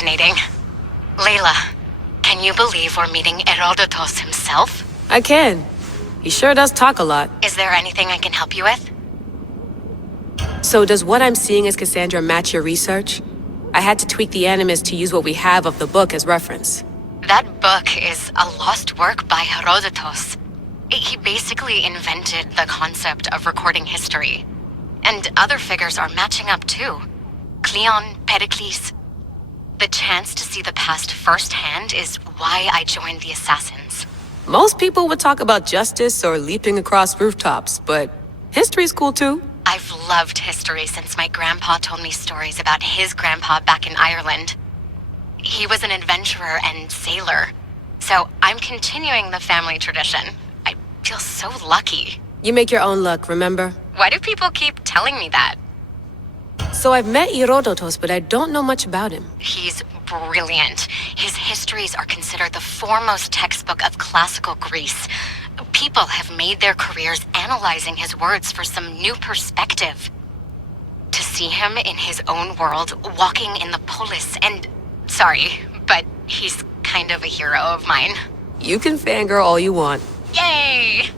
fascinating. Layla, can you believe we're meeting Herodotus himself? I can. He sure does talk a lot. Is there anything I can help you with? So does what I'm seeing as Kassandra match your research? I had to tweak the animus to use what we have of the book as reference. That book is a lost work by Herodotus. He basically invented the concept of recording history. And other figures are matching up too. Cleon, Pericles. The chance to see the past firsthand is why I joined the Assassins. Most people would talk about justice or leaping across rooftops, but history's cool too. I've loved history since my grandpa told me stories about his grandpa back in Ireland. He was an adventurer and sailor, so I'm continuing the family tradition. I feel so lucky. You make your own luck, remember? Why do people keep telling me that? So I've met Herodotus, but I don't know much about him. He's brilliant. His histories are considered the foremost textbook of classical Greece. People have made their careers analyzing his words for some new perspective. To see him in his own world, walking in the polis, and... Sorry, but he's kind of a hero of mine. You can fangirl all you want. Yay!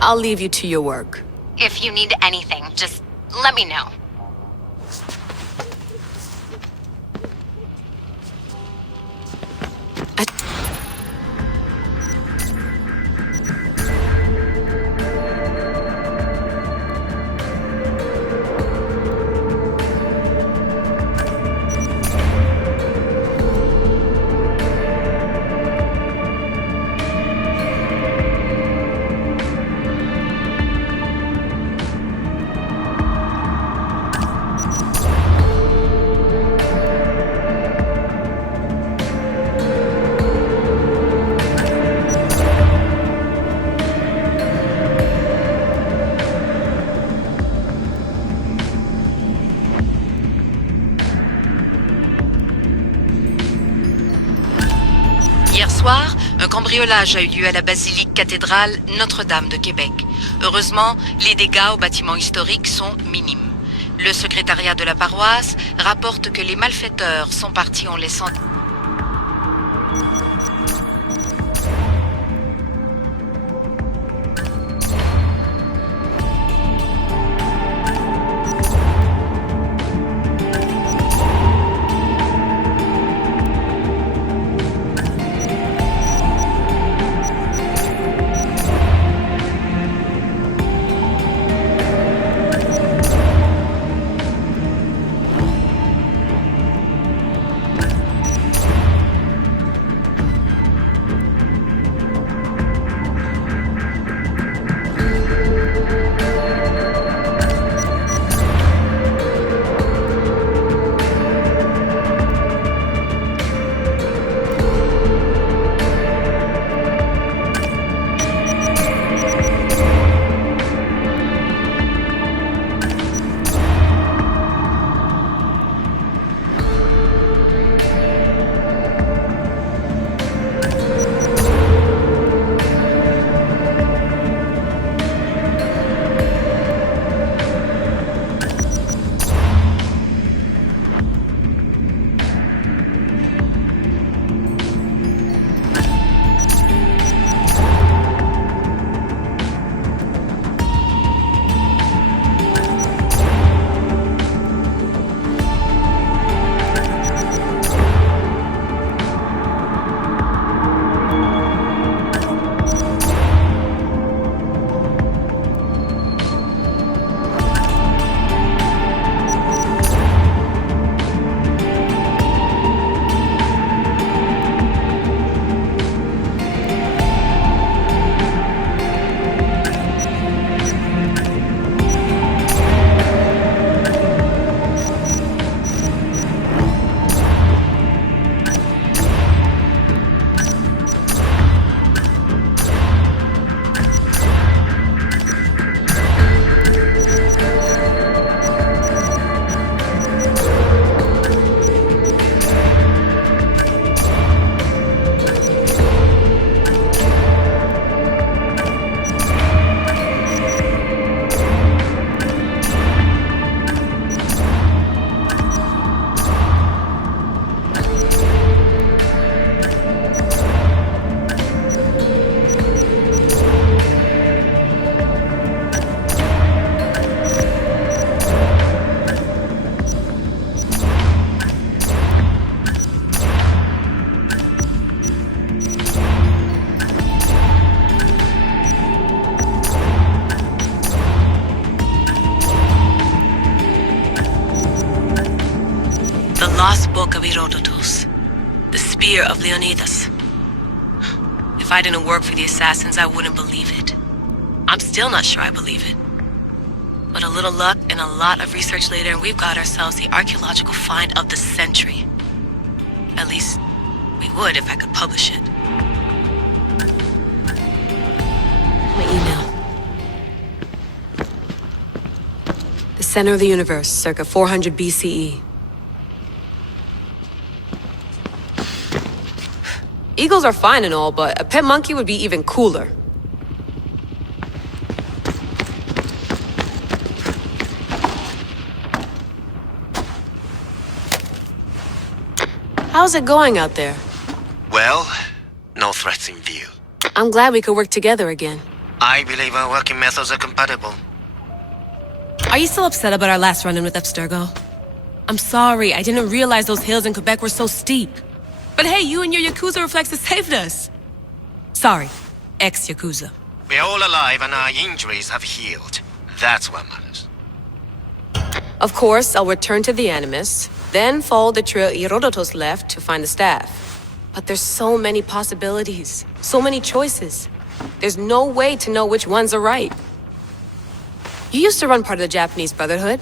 I'll leave you to your work. If you need anything, just let me know. Hier soir, un cambriolage a eu lieu à la basilique cathédrale Notre-Dame de Québec. Heureusement, les dégâts au bâtiment historique sont minimes. Le secrétariat de la paroisse rapporte que les malfaiteurs sont partis en laissant... book of Herodotus, the spear of Leonidas. If I didn't work for the assassins, I wouldn't believe it. I'm still not sure I believe it. But a little luck and a lot of research later, and we've got ourselves the archaeological find of the century. At least, we would if I could publish it. My email. The center of the universe, circa 400 BCE. Eagles are fine and all, but a pet monkey would be even cooler. How's it going out there? Well, no threats in view. I'm glad we could work together again. I believe our working methods are compatible. Are you still upset about our last run-in with Abstergo? I'm sorry, I didn't realize those hills in Quebec were so steep. But hey, you and your Yakuza reflexes saved us. Sorry, ex-Yakuza. We're all alive and our injuries have healed. That's what matters. Of course, I'll return to the Animus, then follow the trail Herodotus left to find the staff. But there's so many possibilities, so many choices. There's no way to know which ones are right. You used to run part of the Japanese Brotherhood.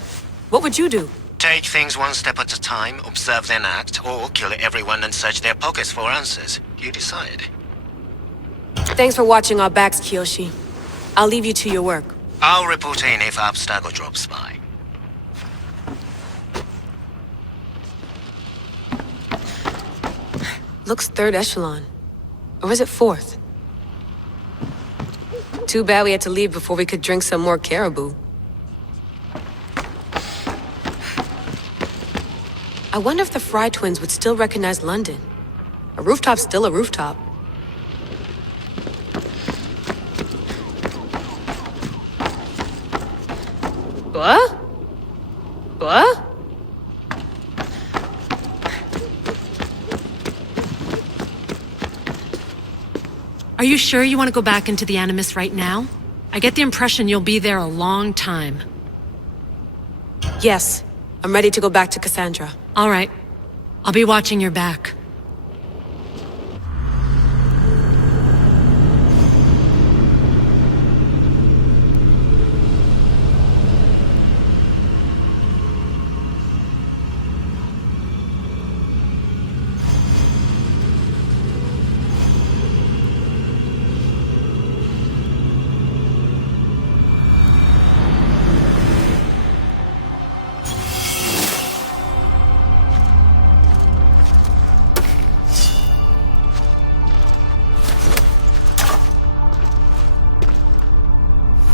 What would you do? Take things one step at a time, observe then act, or kill everyone and search their pockets for answers. You decide. Thanks for watching our backs, Kiyoshi. I'll leave you to your work. I'll report in if Abstergo drops by. Looks third echelon. Or is it fourth? Too bad we had to leave before we could drink some more caribou. I wonder if the Fry twins would still recognize London. A rooftop's still a rooftop. What? What? Are you sure you want to go back into the Animus right now? I get the impression you'll be there a long time. Yes. I'm ready to go back to Kassandra. All right. I'll be watching your back.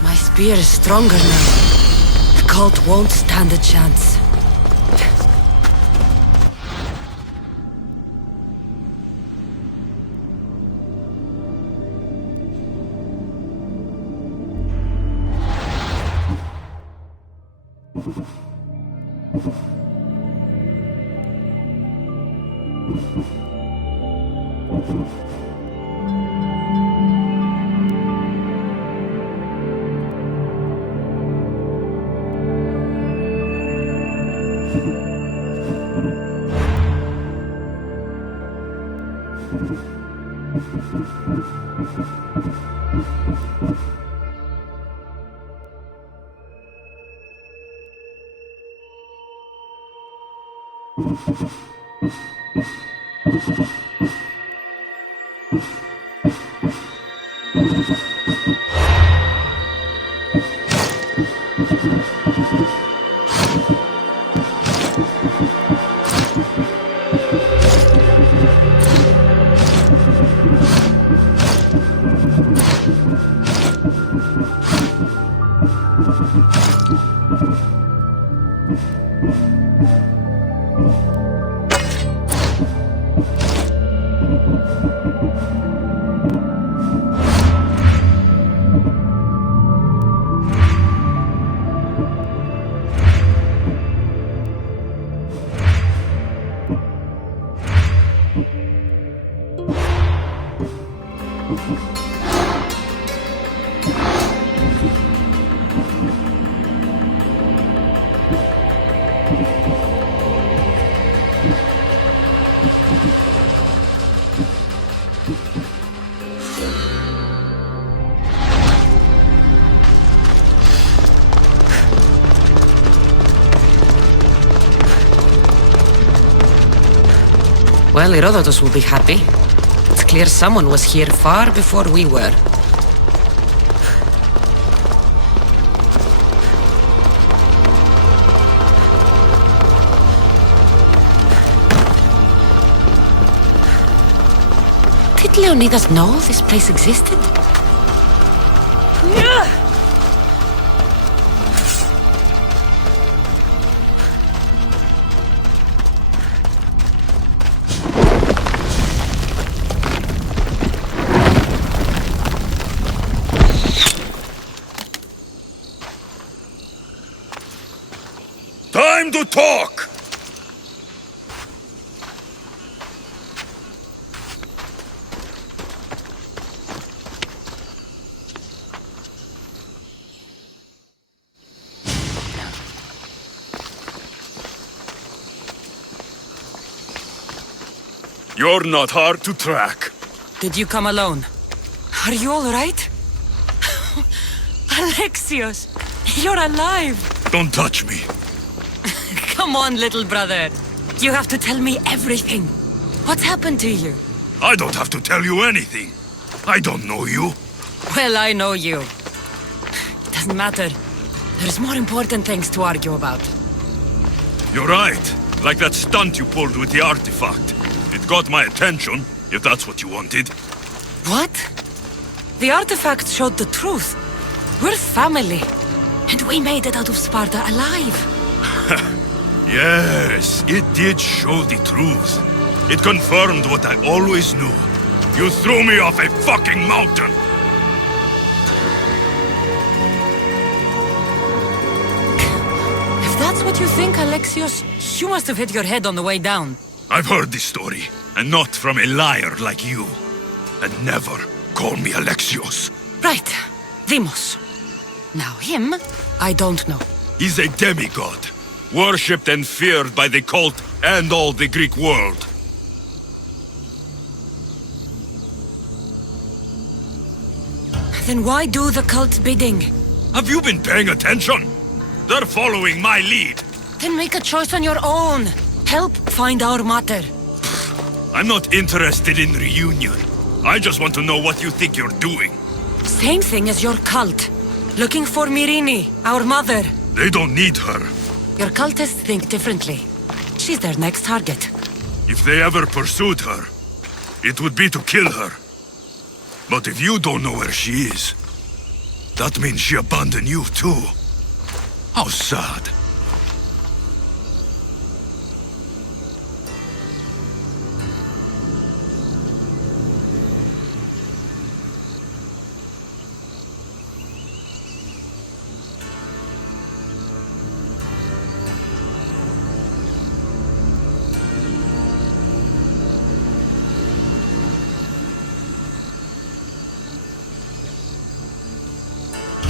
My spear is stronger now. The cult won't stand a chance. Well, Herodotus will be happy. It's clear someone was here far before we were. Did Leonidas know this place existed? Time to talk! You're not hard to track. Did you come alone? Are you all right? Alexios, you're alive! Don't touch me. Come on, little brother. You have to tell me everything. What's happened to you? I don't have to tell you anything. I don't know you. Well, I know you. It doesn't matter. There's more important things to argue about. You're right. Like that stunt you pulled with the artifact. It got my attention, if that's what you wanted. What? The artifact showed the truth. We're family. And we made it out of Sparta alive. Yes, it did show the truth. It confirmed what I always knew. You threw me off a fucking mountain! If that's what you think, Alexios, you must have hit your head on the way down. I've heard this story, and not from a liar like you. And never call me Alexios. Right. Demos. Now him, I don't know. He's a demigod, worshipped and feared by the cult and all the Greek world. Then why do the cult's bidding? Have you been paying attention? They're following my lead. Then make a choice on your own. Help find our mater. I'm not interested in reunion. I just want to know what you think you're doing. Same thing as your cult. Looking for Myrrine, our mother. They don't need her. Your cultists think differently. She's their next target. If they ever pursued her, it would be to kill her. But if you don't know where she is, that means she abandoned you too. How sad.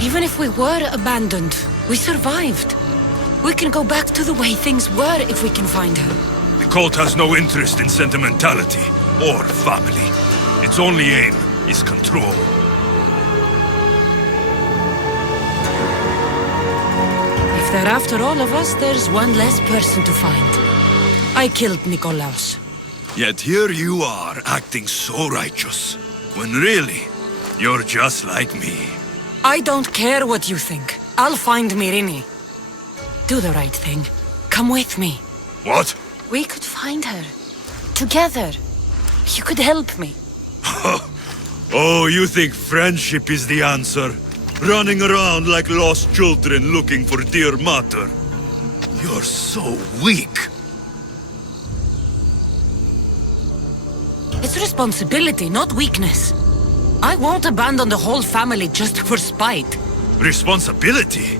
Even if we were abandoned, we survived. We can go back to the way things were if we can find her. The cult has no interest in sentimentality or family. Its only aim is control. If they're after all of us, there's one less person to find. I killed Nikolaos. Yet here you are, acting so righteous, when really, you're just like me. I don't care what you think. I'll find Myrrine. Do the right thing. Come with me. What? We could find her. Together. You could help me. Oh, you think friendship is the answer? Running around like lost children looking for dear mater. You're so weak. It's responsibility, not weakness. I won't abandon the whole family just for spite. Responsibility?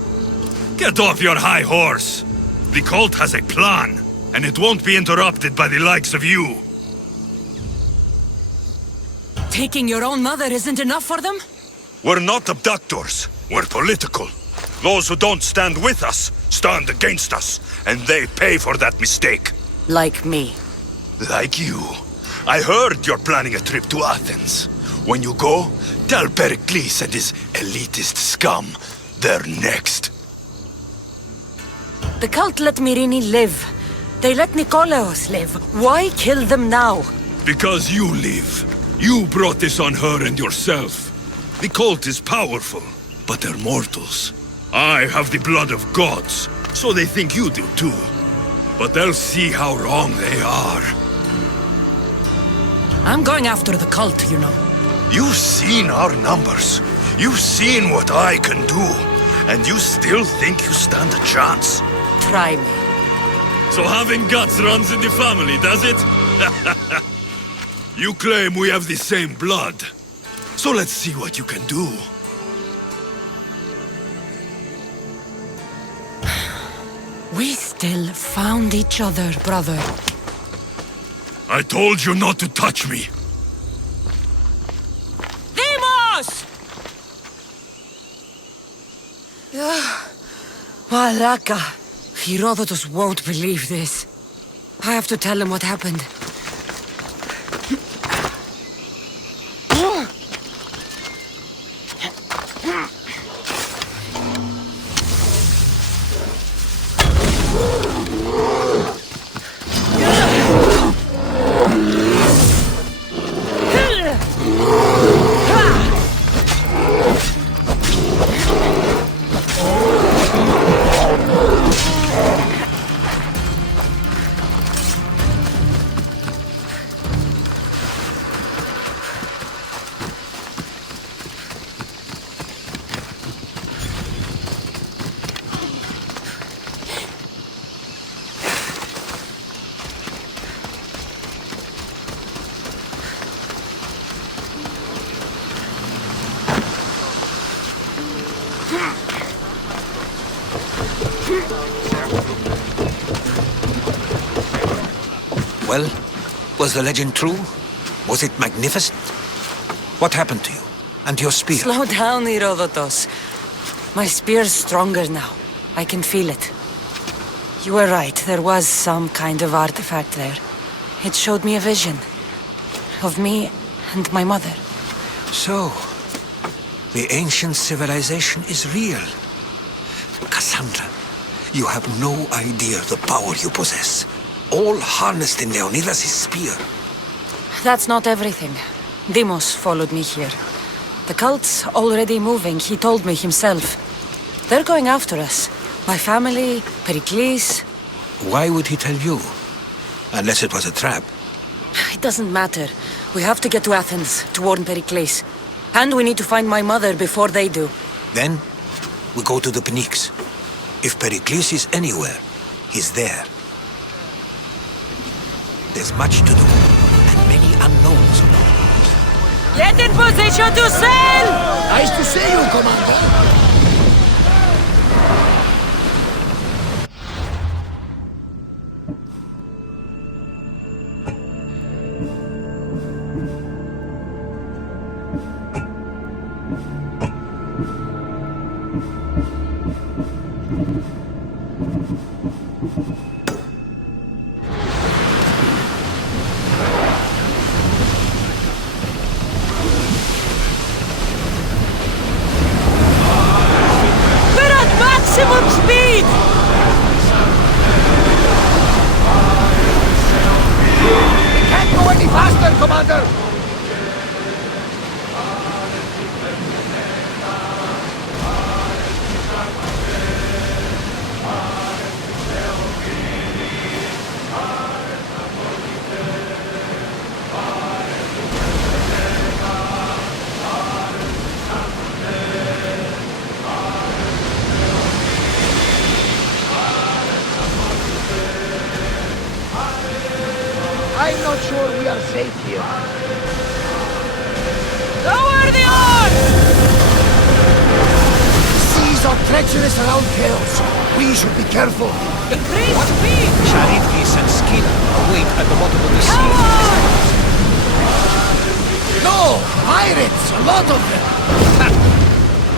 Get off your high horse. The cult has a plan, and it won't be interrupted by the likes of you. Taking your own mother isn't enough for them? We're not abductors. We're political. Those who don't stand with us stand against us, and they pay for that mistake. Like me. Like you. I heard you're planning a trip to Athens. When you go, tell Pericles and his elitist scum they're next. The cult let Myrrine live. They let Nikolaos live. Why kill them now? Because you live. You brought this on her and yourself. The cult is powerful, but they're mortals. I have the blood of gods, so they think you do too. But they'll see how wrong they are. I'm going after the cult, you know. You've seen our numbers. You've seen what I can do. And you still think you stand a chance? Try me. So having guts runs in the family, does it? You claim we have the same blood. So let's see what you can do. We still found each other, brother. I told you not to touch me. Demos! Malaka. Herodotus won't believe this. I have to tell him what happened. Well, was the legend true? Was it magnificent? What happened to you? And your spear? Slow down, Herodotus. My spear's stronger now. I can feel it. You were right, there was some kind of artifact there. It showed me a vision. Of me and my mother. So, the ancient civilization is real. Kassandra, you have no idea the power you possess. All harnessed in Leonidas' spear. That's not everything. Demos followed me here. The cult's already moving, he told me himself. They're going after us. My family, Pericles. Why would he tell you? Unless it was a trap. It doesn't matter. We have to get to Athens, to warn Pericles. And we need to find my mother before they do. Then, we go to the Pnyx. If Pericles is anywhere, he's there. There's much to do, and many unknowns. Get in position to sail! Nice to see you, Commander. Maximum speed! We can't go any faster, Commander! I'm not sure we are safe here. Lower the oars! Seas are treacherous around Chaos. We should be careful. Increase speed! Charybdis and Scylla await at the bottom of the sea. Come on! No! Pirates! A lot of them!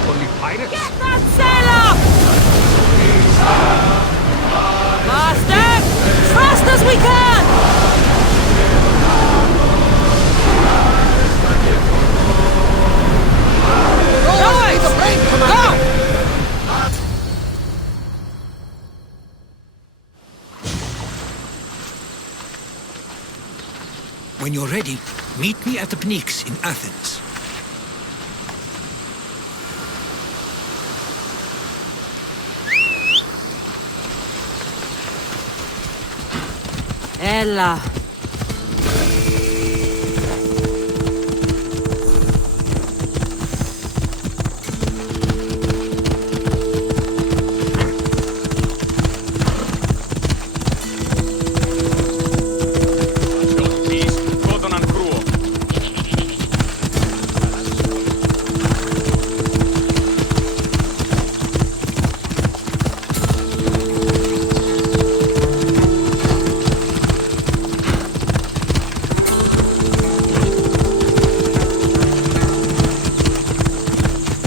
Only pirates? Get that sail up! Master! As fast as we can! The brain, Commander! When you're ready, meet me at the Pnyx in Athens. Ella.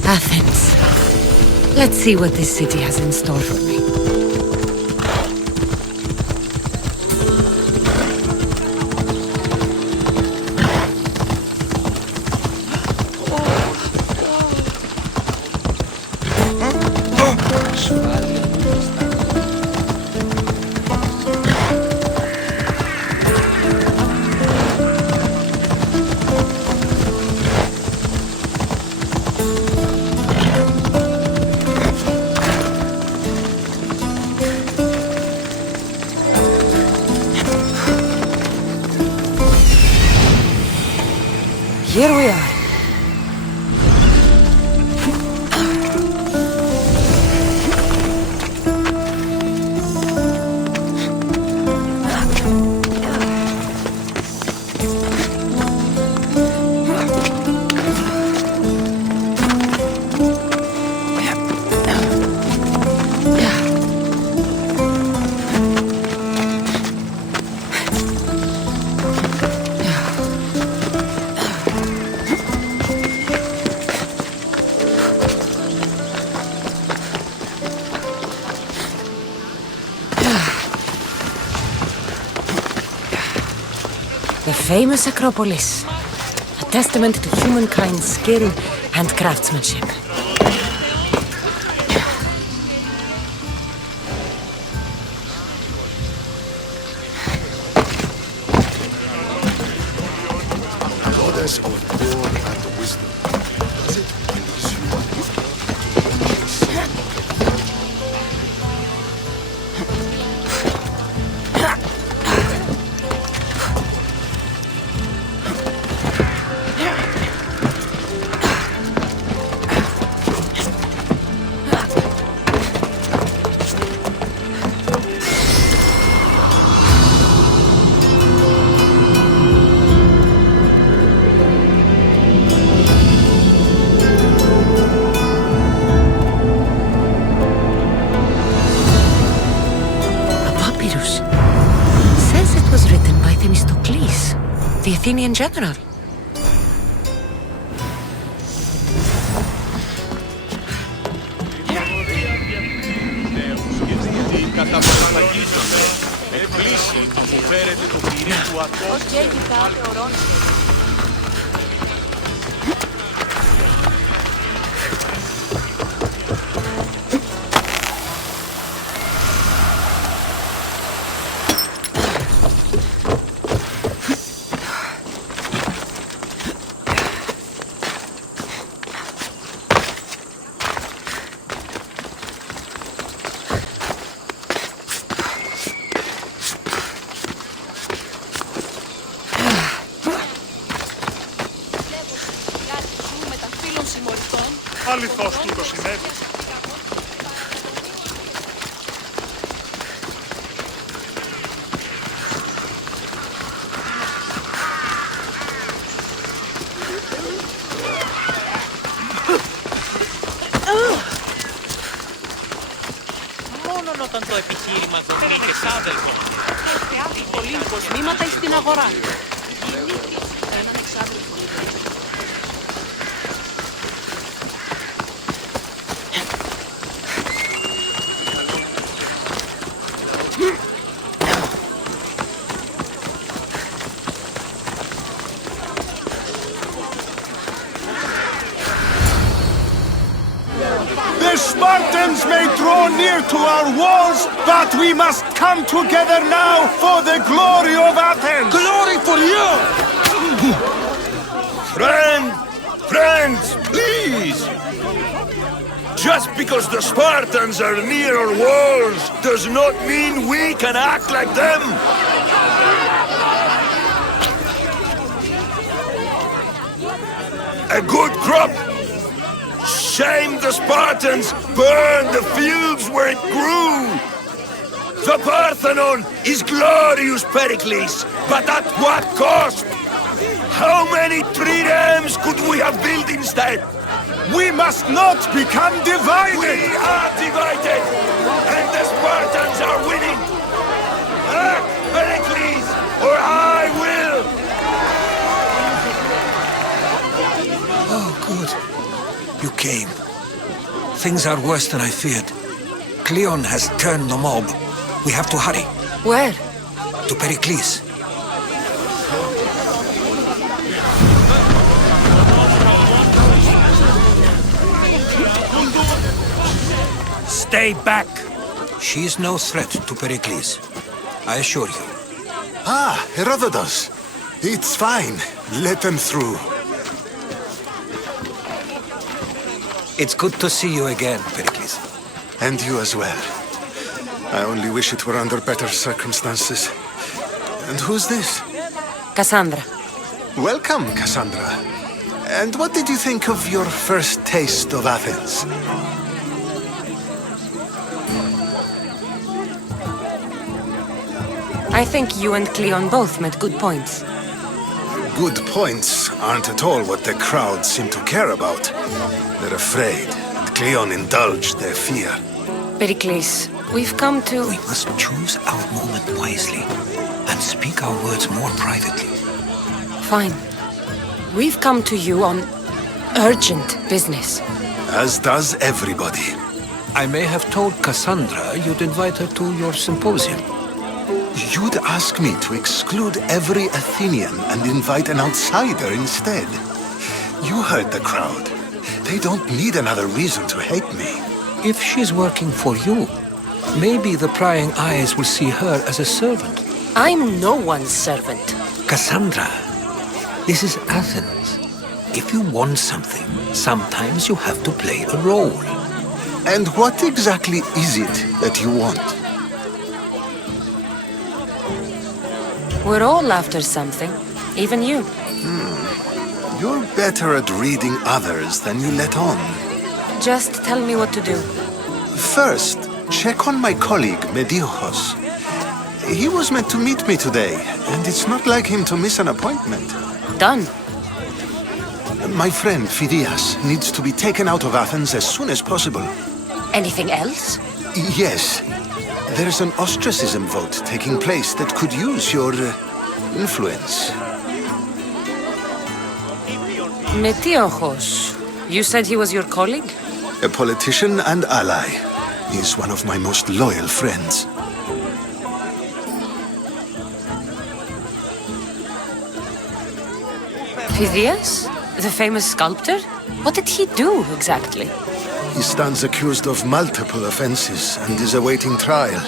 Athens. Let's see what this city has in store for me. Here we are. The famous Acropolis, a testament to humankind's skill and craftsmanship. Goddess of war and wisdom. Does it please you? The Athenian general. Αληθώς τούτο συνέβη. Μόνον όταν το επιχείρημα δομή και σάδελφο. Πολύ υποσμήματα στην αγορά. Έναν εξάδελφο. The Spartans may draw near to our wars, but we must come together now for the glory of Athens! Glory for you! Friends, please! Just because the Spartans are near our walls does not mean we can act like them! A good crop! Shame the Spartans burned the fields where it grew! The Parthenon is glorious, Pericles, but at what cost? How many triremes could we have built instead? We must not become divided! We are divided! And the Spartans are winning! Act, Pericles, or I will! Oh, good. You came. Things are worse than I feared. Cleon has turned the mob. We have to hurry. Where? To Pericles. Stay back! She is no threat to Pericles. I assure you. Ah, Herodotus. It's fine. Let them through. It's good to see you again, Pericles. And you as well. I only wish it were under better circumstances. And who's this? Kassandra. Welcome, Kassandra. And what did you think of your first taste of Athens? I think you and Cleon both made good points. Good points aren't at all what the crowd seem to care about. They're afraid, and Cleon indulged their fear. Pericles, we've come to... We must choose our moment wisely, and speak our words more privately. Fine. We've come to you on urgent business. As does everybody. I may have told Kassandra you'd invite her to your symposium. You'd ask me to exclude every Athenian and invite an outsider instead. You heard the crowd. They don't need another reason to hate me. If she's working for you, maybe the prying eyes will see her as a servant. I'm no one's servant. Kassandra, this is Athens. If you want something, sometimes you have to play a role. And what exactly is it that you want? We're all after something, even you. You're better at reading others than you let on. Just tell me what to do. First, check on my colleague, Mediochos. He was meant to meet me today, and it's not like him to miss an appointment. Done. My friend, Phidias, needs to be taken out of Athens as soon as possible. Anything else? Yes. There's an ostracism vote taking place that could use your influence. Metiochos. You said he was your colleague? A politician and ally. He's one of my most loyal friends. Phidias? The famous sculptor? What did he do, exactly? He stands accused of multiple offenses and is awaiting trial.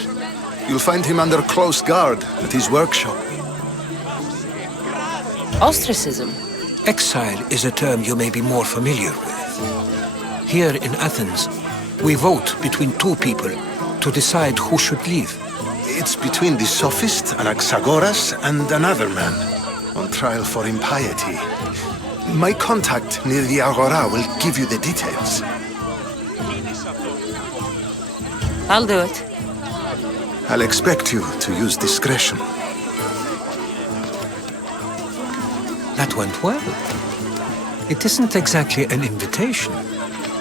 You'll find him under close guard at his workshop. Ostracism? Exile is a term you may be more familiar with. Here in Athens, we vote between two people to decide who should leave. It's between the sophist Anaxagoras and another man, on trial for impiety. My contact near the Agora will give you the details. I'll do it. I'll expect you to use discretion. That went well. It isn't exactly an invitation,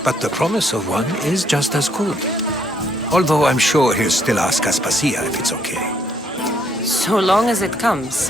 but the promise of one is just as good. Although I'm sure he'll still ask Aspasia if it's okay. So long as it comes.